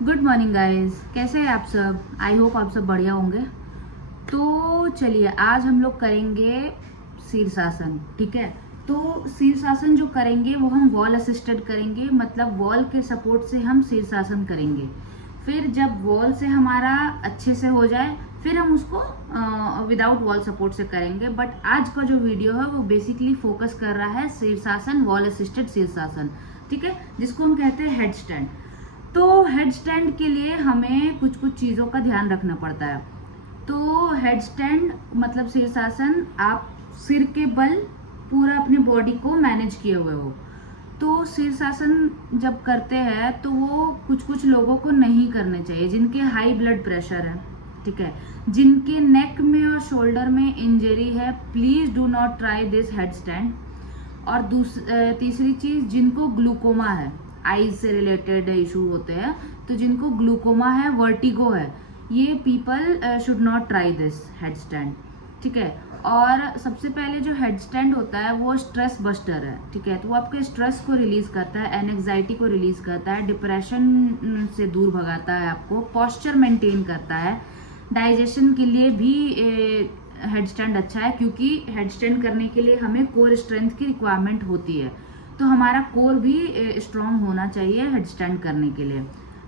Good morning guys, कैसे हैं आप सब। आई होप आप सब बढ़िया होंगे। तो चलिए आज हम लोग करेंगे शीर्षासन। ठीक है, तो शीर्षासन जो करेंगे वो हम वॉल असिस्टेड करेंगे, मतलब वॉल के सपोर्ट से हम शीर्षासन करेंगे। फिर जब वॉल से हमारा अच्छे से हो जाए फिर हम उसको विदाउट वॉल सपोर्ट से करेंगे। बट आज का जो वीडियो है वो बेसिकली फोकस कर रहा है शीर्षासन, वॉल असिस्टेड शीर्षासन। ठीक है, जिसको हम कहते हैं हेड स्टैंड। तो हेड स्टैंड के लिए हमें कुछ कुछ चीज़ों का ध्यान रखना पड़ता है। तो हेड स्टैंड मतलब शीर्षासन, आप सिर के बल पूरा अपने बॉडी को मैनेज किए हुए हो। तो शीर्षासन जब करते हैं तो वो कुछ कुछ लोगों को नहीं करने चाहिए, जिनके हाई ब्लड प्रेशर है। ठीक है, जिनके नेक में और शोल्डर में इंजरी है, please do not try this head stand. और तीसरी चीज, जिनको ग्लूकोमा है, आईज से रिलेटेड इशू होते हैं, तो जिनको ग्लूकोमा है, वर्टिगो है, ये people should not try this head stand. ठीक है, और सबसे पहले जो हेड स्टैंड होता है वो स्ट्रेस बस्टर है। ठीक है, तो वो आपके स्ट्रेस को रिलीज करता है, एंजाइटी को रिलीज करता है, डिप्रेशन से दूर भगाता है, आपको पॉस्चर मेंटेन करता है। डाइजेशन के लिए भी हेड स्टैंड अच्छा है, क्योंकि हेड स्टैंड करने के लिए हमें कोर स्ट्रेंथ की रिक्वायरमेंट होती है। तो हमारा कोर भी स्ट्रांग होना चाहिए हेड स्टैंड करने के लिए।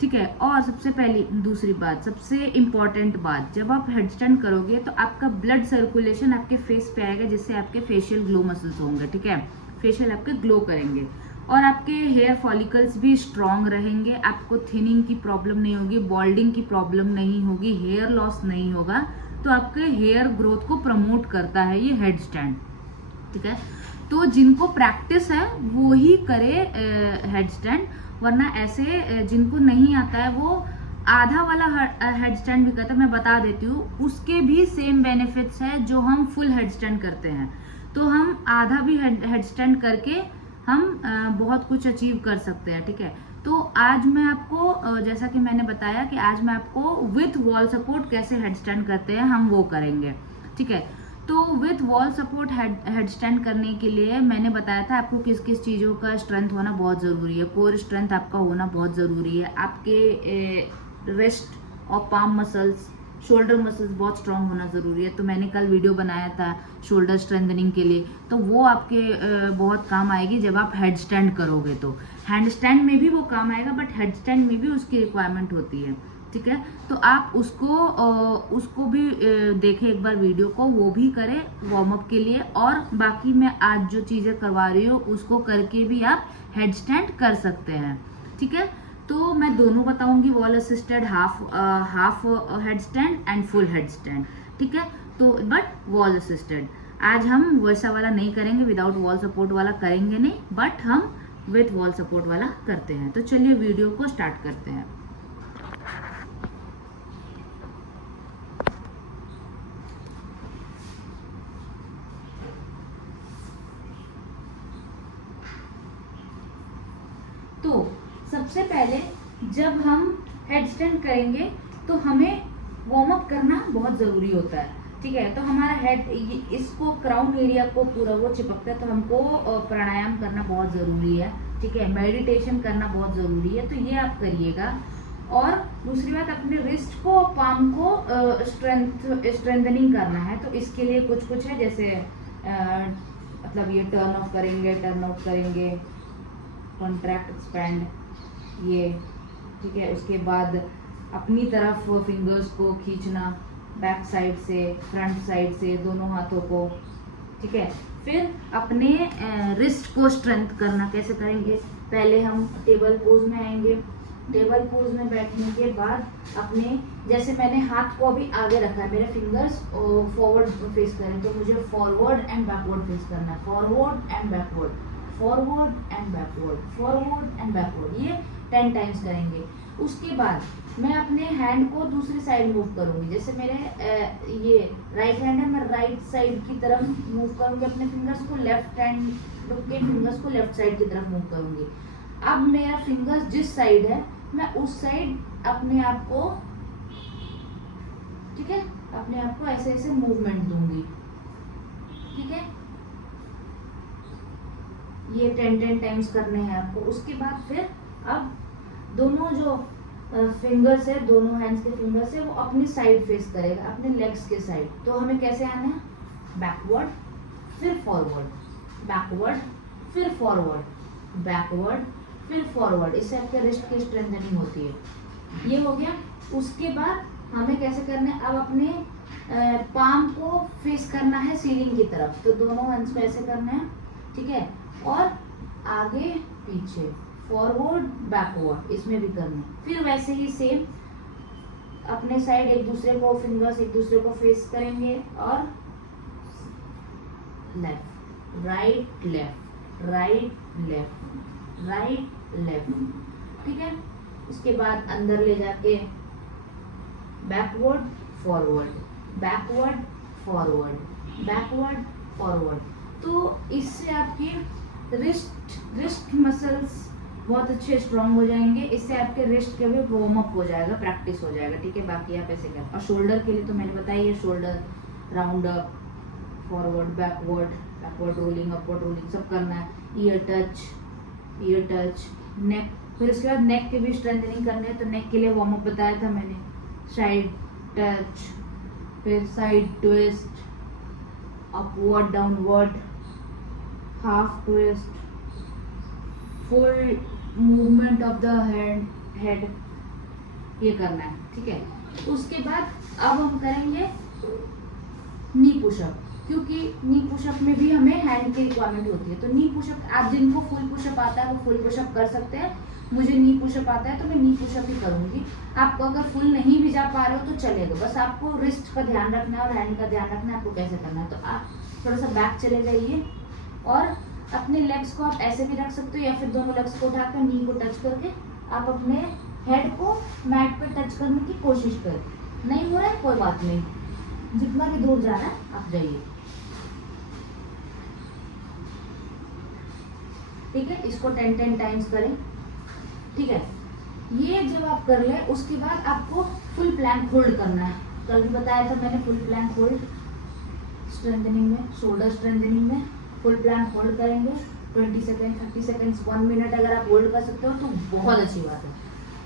ठीक है, और सबसे पहली दूसरी बात, सबसे इम्पॉर्टेंट बात, जब आप हेड स्टैंड करोगे तो आपका ब्लड सर्कुलेशन आपके फेस पे आएगा, जिससे आपके फेशियल ग्लो मसल्स होंगे। ठीक है, फेशियल आपके ग्लो करेंगे और आपके हेयर फॉलिकल्स भी स्ट्रांग रहेंगे। आपको थिनिंग की प्रॉब्लम नहीं होगी, बॉल्डिंग की प्रॉब्लम नहीं होगी, हेयर लॉस नहीं होगा। तो आपके हेयर ग्रोथ को प्रमोट करता है ये हेड स्टैंड। ठीक है, तो जिनको प्रैक्टिस है वो ही करे हेड स्टैंड, वरना ऐसे जिनको नहीं आता है वो आधा वाला हेड स्टैंड भी करता है। मैं बता देती हूँ, उसके भी सेम बेनिफिट्स है जो हम फुल हेड स्टैंड करते हैं। तो हम आधा भी हेड स्टैंड करके हम बहुत कुछ अचीव कर सकते हैं। ठीक है, तो आज मैं आपको जैसा कि मैंने बताया कि आज मैं आपको विथ वॉल सपोर्ट कैसे हेड स्टैंड करते हैं हम वो करेंगे। ठीक है, तो with wall support head stand करने के लिए मैंने बताया था आपको किस किस चीज़ों का स्ट्रेंथ होना बहुत ज़रूरी है। कोर स्ट्रेंथ आपका होना बहुत ज़रूरी है, आपके रिस्ट और पाम मसल्स, शोल्डर मसल्स बहुत स्ट्रांग होना ज़रूरी है। तो मैंने कल वीडियो बनाया था शोल्डर स्ट्रेंथनिंग के लिए, तो वो आपके बहुत काम आएगी जब आप हेड स्टैंड करोगे। तो हैंड स्टैंड में भी वो काम आएगा, बट हेड स्टैंड में भी उसकी रिक्वायरमेंट होती है। ठीक है, तो आप उसको भी देखें एक बार वीडियो को, वो भी करें वार्म अप के लिए। और बाकी मैं आज जो चीज़ें करवा रही हूँ उसको करके भी आप हेड स्टैंड कर सकते हैं। ठीक है, तो मैं दोनों बताऊंगी, wall assisted half head stand and full head stand. ठीक है, तो बट वॉल असिस्टेड आज हम वैसा वाला नहीं करेंगे, विदाउट वॉल सपोर्ट वाला करेंगे नहीं, बट हम विथ वॉल सपोर्ट वाला करते हैं। तो चलिए वीडियो को स्टार्ट करते हैं। तो सबसे पहले जब हम हेड स्टैंड करेंगे तो हमें वार्म अप करना बहुत ज़रूरी होता है। ठीक है, तो हमारा हेड इसको क्राउन एरिया को पूरा वो चिपकता है, तो हमको प्राणायाम करना बहुत ज़रूरी है। ठीक है, मेडिटेशन करना बहुत ज़रूरी है, तो ये आप करिएगा। और दूसरी बात, अपने रिस्ट को, पाम को स्ट्रेंथनिंग करना है, तो इसके लिए कुछ कुछ है, जैसे मतलब ये टर्न ऑफ करेंगे, टर्न आउट करेंगे, कॉन्ट्रैक्ट एक्सपैंड, ये। ठीक है, उसके बाद अपनी तरफ फिंगर्स को खींचना, बैक साइड से, फ्रंट साइड से, दोनों हाथों को। ठीक है, फिर अपने रिस्ट को स्ट्रेंथ करना कैसे करेंगे, पहले हम टेबल पोज में आएंगे। टेबल पोज में बैठने के बाद अपने, जैसे मैंने हाथ को अभी आगे रखा है, मेरे फिंगर्स फॉरवर्ड फेस करें, तो मुझे फॉरवर्ड एंड बैकवर्ड फेस करना है, forward and backward, forward and backward, forward and backward, ये 10 टाइम्स करेंगे। उसके बाद मैं अपने हैंड को दूसरी साइड मूव करूंगी, जैसे मेरे ये राइट हैंड है, मैं राइट साइड की तरफ मूव करूंगी अपने फिंगर्स को, लेफ्ट हैंड के फिंगर्स को लेफ्ट साइड की तरफ मूव करूंगी। अब मेरा फिंगर्स जिस साइड है मैं उस साइड अपने आप को, ठीक है, अपने आप को ऐसे ऐसे मूवमेंट दूंगी। ठीक है, ये 10 टाइम्स करने हैं आपको। उसके बाद फिर अब दोनों जो फिंगर्स है, दोनों हैंड्स के फिंगर्स है, वो अपनी साइड फेस करेगा, अपने लेग्स के साइड। तो हमें कैसे आना है, बैकवर्ड फिर फॉरवर्ड, बैकवर्ड फिर फॉरवर्ड, बैकवर्ड फिर फॉरवर्ड। इससे आपके रिस्ट की स्ट्रेंथनिंग होती है। ये हो गया। उसके बाद हमें कैसे करना है, अब अपने पाम को फेस करना है सीलिंग की तरफ। तो दोनों हैंड्स को ऐसे करना है, ठीक है, और आगे पीछे, फॉरवर्ड बैकवर्ड, इसमें भी करना है। फिर वैसे ही सेम अपने साइड एक दूसरे को, फिंगर्स एक दूसरे को फेस करेंगे और left right left right left right left, ठीक है। उसके बाद अंदर ले जाके backward forward, backward forward, backward forward. तो इससे आपकी रिस्ट मसल्स बहुत अच्छे स्ट्रांग हो जाएंगे। इससे आपके रिस्ट के भी वार्म अप हो जाएगा, प्रैक्टिस हो जाएगा, ठीक है। बाकी आप ऐसे करें। और शोल्डर के लिए तो मैंने बताया है, shoulder round up, forward backward, backward rolling, upward rolling सब करना है। ईयर टच, नेक। फिर उसके बाद नेक के भी स्ट्रेंथनिंग करने है। तो नेक के लिए वार्म अप बताया था मैंने, साइड टच, फिर side twist, upward downward, half twist, full movement of the head, ये करना है, ठीक है। उसके बाद अब हम करेंगे नी पुशअप, क्योंकि नी पुशअप में भी हमें हैंड की रिक्वायरमेंट होती है। तो नी पुशअप, आप जिनको फुल पुशअप आता है वो फुल पुशअप कर सकते हैं। मुझे नी पुशअप आता है तो मैं नी पुशअप ही करूंगी। आपको अगर फुल नहीं भी जा पा रहे हो तो चलेगा, बस आपको रिस्ट का ध्यान रखना है और हैंड का ध्यान रखना है आपको कैसे करना है। तो आप थोड़ा सा बैक चले जाइए और अपने लेग्स को आप ऐसे भी रख सकते हो, या फिर दोनों लेग्स को उठाकर नी को टच करके आप अपने हेड को मैट पे टच करने की कोशिश करें। नहीं हो रहा है कोई बात नहीं, जितना भी दूर जाना है आप जाइए, ठीक है। इसको 10 टाइम्स करें, ठीक है। ये जब आप कर ले उसके बाद आपको फुल प्लैंक होल्ड करना है। कल भी बताया था मैंने, फुल प्लैंक होल्ड स्ट्रेंथनिंग में, शोल्डर स्ट्रेंथनिंग में फुल प्लैंक होल्ड करेंगे 20 सेकेंड, 30 सेकेंड्स, 1 मिनट अगर आप होल्ड कर सकते हो तो बहुत अच्छी बात है,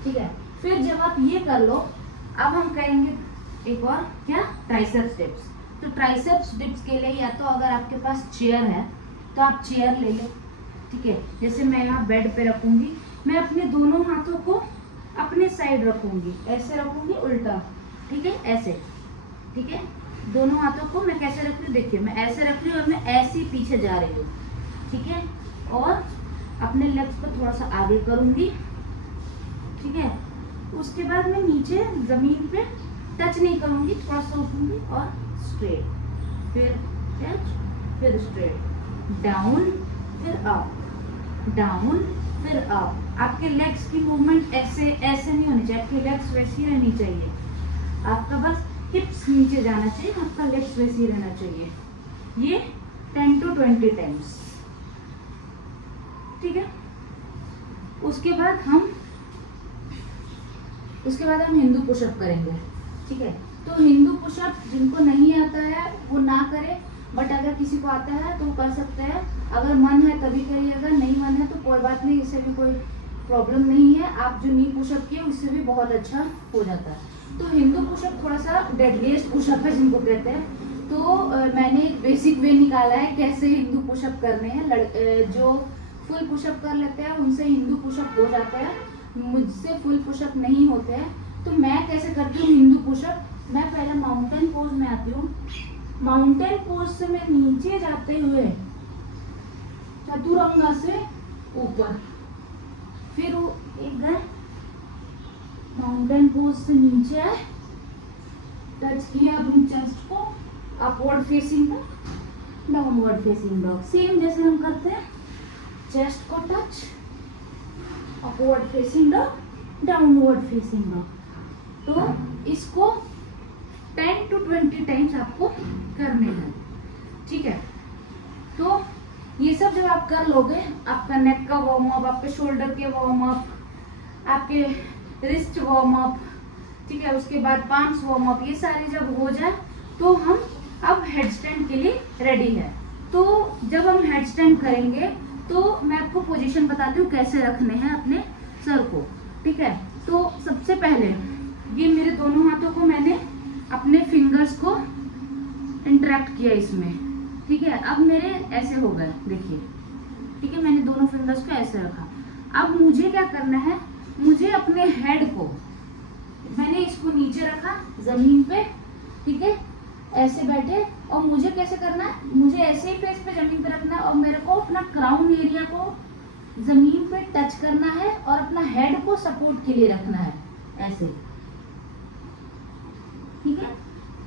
ठीक है। फिर जब आप ये कर लो, अब हम करेंगे एक और, क्या, ट्राइसेप्स डिप्स। तो ट्राइसेप्स डिप्स के लिए या तो अगर आपके पास चेयर है तो आप चेयर ले लो, ठीक है। जैसे मैं यहाँ बेड पे रखूंगी, मैं अपने दोनों हाथों को अपने साइड रखूंगी, ऐसे रखूंगी उल्टा, ठीक है, ऐसे, ठीक है। दोनों हाथों को मैं कैसे रख रही हूँ, देखिए मैं ऐसे रख रही हूँ और मैं ऐसे ही पीछे जा रही हूँ, ठीक है। और अपने लेग्स को थोड़ा सा आगे करूंगी, ठीक है। उसके बाद मैं नीचे जमीन पे टच नहीं करूंगी, थोड़ा सा उठूंगी और स्ट्रेट, फिर टच, फिर स्ट्रेट, डाउन, फिर अप, डाउन, फिर अप। आपके लेग्स की मूवमेंट ऐसे ऐसे नहीं होनी चाहिए, आपकी लेग्स वैसी रहनी चाहिए। आपका बस हिप्स नीचे जाना चाहिए, आपका लेग्स वैसी रहना चाहिए। ये 10 to 20 टाइम्स, ठीक है। उसके बाद हम हिंदू पुशअप करेंगे, ठीक है। तो हिंदू पुशअप जिनको नहीं आता है वो ना करे, बट अगर किसी को आता है तो वो कर सकते हैं। अगर मन है तभी करिए, अगर नहीं मन है तो कोई बात नहीं, इससे भी कोई प्रॉब्लम नहीं है। आप जो नी पुशअप किए उससे भी बहुत अच्छा हो जाता है। तो हिंदू पुशअप थोड़ा सा डेडलीस्ट पुशअप है जिनको कहते हैं। तो मैंने एक बेसिक वे निकाला है कैसे हिंदू पुशअप करने हैं। जो फुल पुशअप कर लेते हैं उनसे हिंदू पुशअप हो जाते हैं, मुझसे फुल पुशअप नहीं होते हैं। तो मैं कैसे करती हूँ हिंदू पुशअप, मैं पहले माउंटेन पोज में आती हूँ। माउंटेन पोज से मैं नीचे जाते हुए चतुरंगा से ऊपर, फिर एक गए माउंटेन पोज से नीचे आए, टच किया अपनी चेस्ट को, upward facing dog, downward facing dog, same जैसे हम करते हैं। चेस्ट को touch, upward facing dog, downward facing dog. तो इसको 10 to 20 टाइम्स आपको करने हैं, ठीक है। तो ये सब जब आप कर लोगे, आपका नेक का वार्म अप, आपके शोल्डर के वार्म अप, आपके रिस्ट वार्म अप, ठीक है, उसके बाद पाम्स वार्म अप, ये सारे जब हो जाए तो हम अब हेडस्टैंड के लिए रेडी है। तो जब हम हेडस्टैंड करेंगे तो मैं आपको पोजीशन बताती हूँ कैसे रखने हैं अपने सर को, ठीक है। तो सबसे पहले ये मेरे दोनों हाथों को मैंने अपने फिंगर्स को इंटरेक्ट किया इसमें, ठीक है। अब मेरे ऐसे हो गए, देखिए, ठीक है। मैंने दोनों फिंगर्स को ऐसे रखा। अब मुझे क्या करना है, मुझे अपने हेड को, मैंने इसको नीचे रखा जमीन पे, ठीक है, ऐसे बैठे। और मुझे कैसे करना है, मुझे ऐसे ही फेस पे जमीन पे रखना है और मेरे को अपना क्राउन एरिया को जमीन पे टच करना है और अपना हेड को सपोर्ट के लिए रखना है, ऐसे, ठीक है।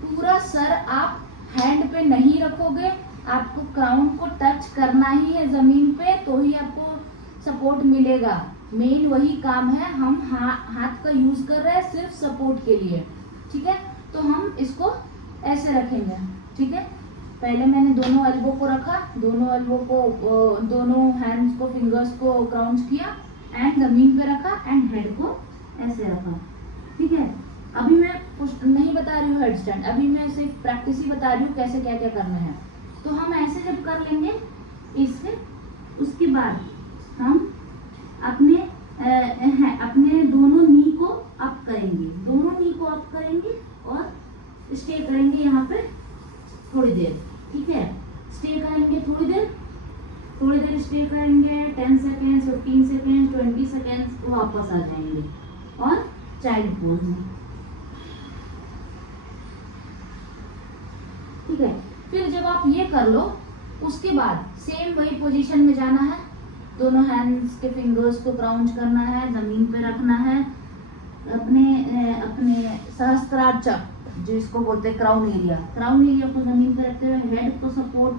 पूरा सर आप हैंड पे नहीं रखोगे, आपको क्राउन को टच करना ही है जमीन पे, तो ही आपको सपोर्ट मिलेगा। मेन वही काम है, हम हाथ का यूज कर रहे हैं सिर्फ सपोर्ट के लिए, ठीक है। तो हम इसको ऐसे रखेंगे, ठीक है। पहले मैंने दोनों एल्बो को रखा, दोनों एल्बो को, दोनों हैंड्स को, फिंगर्स को क्राउंच किया एंड जमीन पे रखा एंड हेड को ऐसे रखा, ठीक है। अभी मैं कुछ नहीं बता रही हूँ हेड स्टैंड, अभी मैं सिर्फ प्रैक्टिस ही बता रही हूँ कैसे क्या क्या करना है। तो हम ऐसे जब कर लेंगे इससे, उसके बाद हम अपने दोनों नी को अप करेंगे, दोनों नी को अप करेंगे और स्टे करेंगे यहाँ पे थोड़ी देर, ठीक है। स्टे करेंगे थोड़ी देर स्टे करेंगे, 10 सेकेंड्स, 15 सेकेंड्स, 20 सेकेंड्स, वापस आ जाएंगे और चाइल्ड पोज में, ठीक है। फिर जब आप ये कर लो, उसके बाद सेम वही पोजीशन में जाना है, दोनों हैंड्स के फिंगर्स को क्राउंच करना है, जमीन पे रखना है, अपने सहस्त्रार चक्र जिसको बोलते हैं क्राउन एरिया को जमीन पे रखते हुए, हेड को सपोर्ट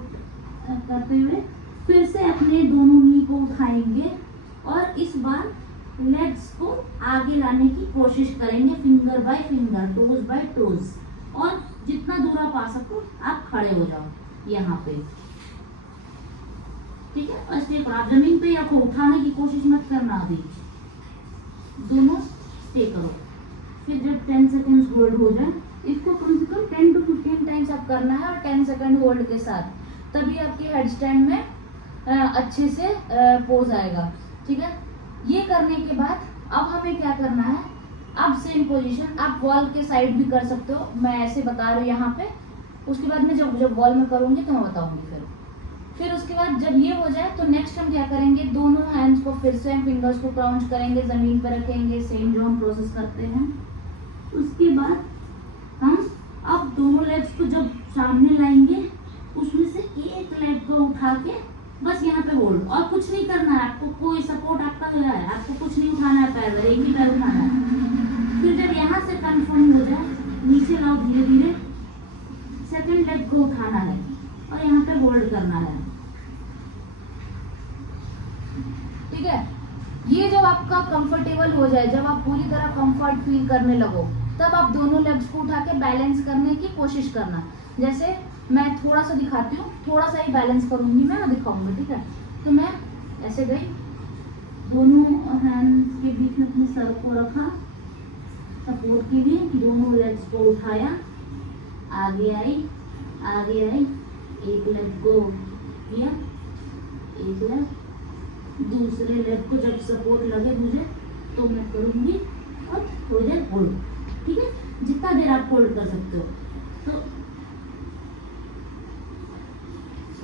करते हुए फिर से अपने दोनों नी को उठाएंगे और इस बार लेग्स को आगे लाने की कोशिश करेंगे, finger by finger, toes by toes, और जितना दूर आप आ सको आप खड़े हो जाओ यहाँ पे, ठीक है। और स्टे पर आप जमीन पे आपको उठाने की कोशिश मत करना, अभी दोनों स्टे करो। फिर जब 10 सेकेंड्स होल्ड हो जाए, इसको कम से कम 10 to 15 टाइम्स आप करना है और 10 सेकेंड होल्ड के साथ, तभी आपके हेड स्टैंड में अच्छे से पोज आएगा, ठीक है। ये करने के बाद अब हमें क्या करना है, अब सेम पोजीशन आप वॉल के साइड भी कर सकते हो, मैं ऐसे बता रही हूँ यहाँ पे, उसके बाद में जब वॉल में करूँगी तो मैं बताऊँगी। फिर उसके बाद जब ये हो जाए तो नेक्स्ट हम क्या करेंगे, दोनों हैंड्स को फिर से हम फिंगर्स को क्राउंच करेंगे, जमीन पर रखेंगे, सेम जो हम प्रोसेस करते हैं। उसके बाद हम अब दोनों लेग्स को जब सामने लाएंगे, उसमें से एक लेग को उठा के बस यहाँ पे होल्ड, और कुछ नहीं करना है आपको, कोई सपोर्ट आपका है, आपको कुछ नहीं उठाना है, पैर एक ही पैर उठाना है। फिर जब यहाँ से कंफर्म हो जाए, नीचे लाओ धीरे धीरे, सेकंड लेग को उठाना है और यहाँ पे होल्ड करना है, ठीक है। ये जब आपका कंफर्टेबल हो जाए, जब आप पूरी तरह कंफर्ट फील करने लगो, तब आप दोनों लेग्स को उठा के बैलेंस करने की कोशिश करना। जैसे मैं थोड़ा सा दिखाती हूँ, थोड़ा सा ही बैलेंस करूंगी मैं दिखाऊंगी, ठीक है। तो मैं ऐसे गई, दोनों हैंड्स के बीच में अपने सर को रखा सपोर्ट के लिए, दोनों लेग्स को उठाया, आगे आई, एक लेग को किया, एक लेग, दूसरे लेग को जब सपोर्ट लगे मुझे तो मैं करूंगी और थोड़ी देर होल्ड, ठीक है, जितना देर आप होल्ड कर सकते हो। तो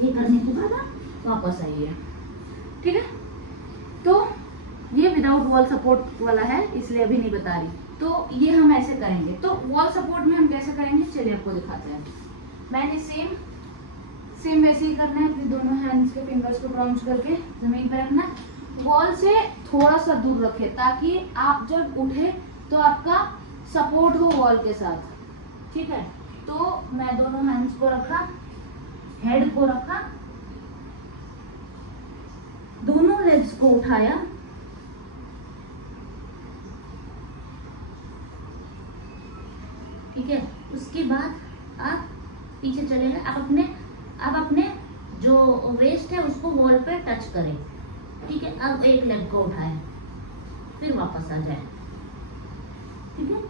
ये करने के बाद आप वापस आइए, ठीक है। तो ये विदाउट वॉल सपोर्ट वाला है, इसलिए अभी नहीं बता रही। तो ये हम ऐसे करेंगे। तो वॉल सपोर्ट में हम कैसे करेंगे, चलिए आपको दिखाते हैं। मैंने सेम वैसे ही करना है, अपने दोनों हैंड्स के फिंगर्स को क्राउंच करके जमीन पर रखना, वॉल से थोड़ा सा दूर रखे, ताकि आप जब उठे तो आपका सपोर्ट हो वॉल के साथ, ठीक है। तो मैं दोनों हैंड्स को रखा, हेड को रखा, दोनों लेग्स को उठाया, ठीक है। उसके बाद आप पीछे चले गए, अब अपने जो वेस्ट है उसको वॉल पे टच करें, ठीक है। अब एक लेग को उठाएं, फिर वापस आ जाए, ठीक है।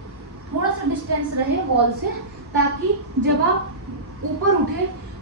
थोड़ा सा डिस्टेंस रहे वॉल से, ताकि जब आप ऊपर उठे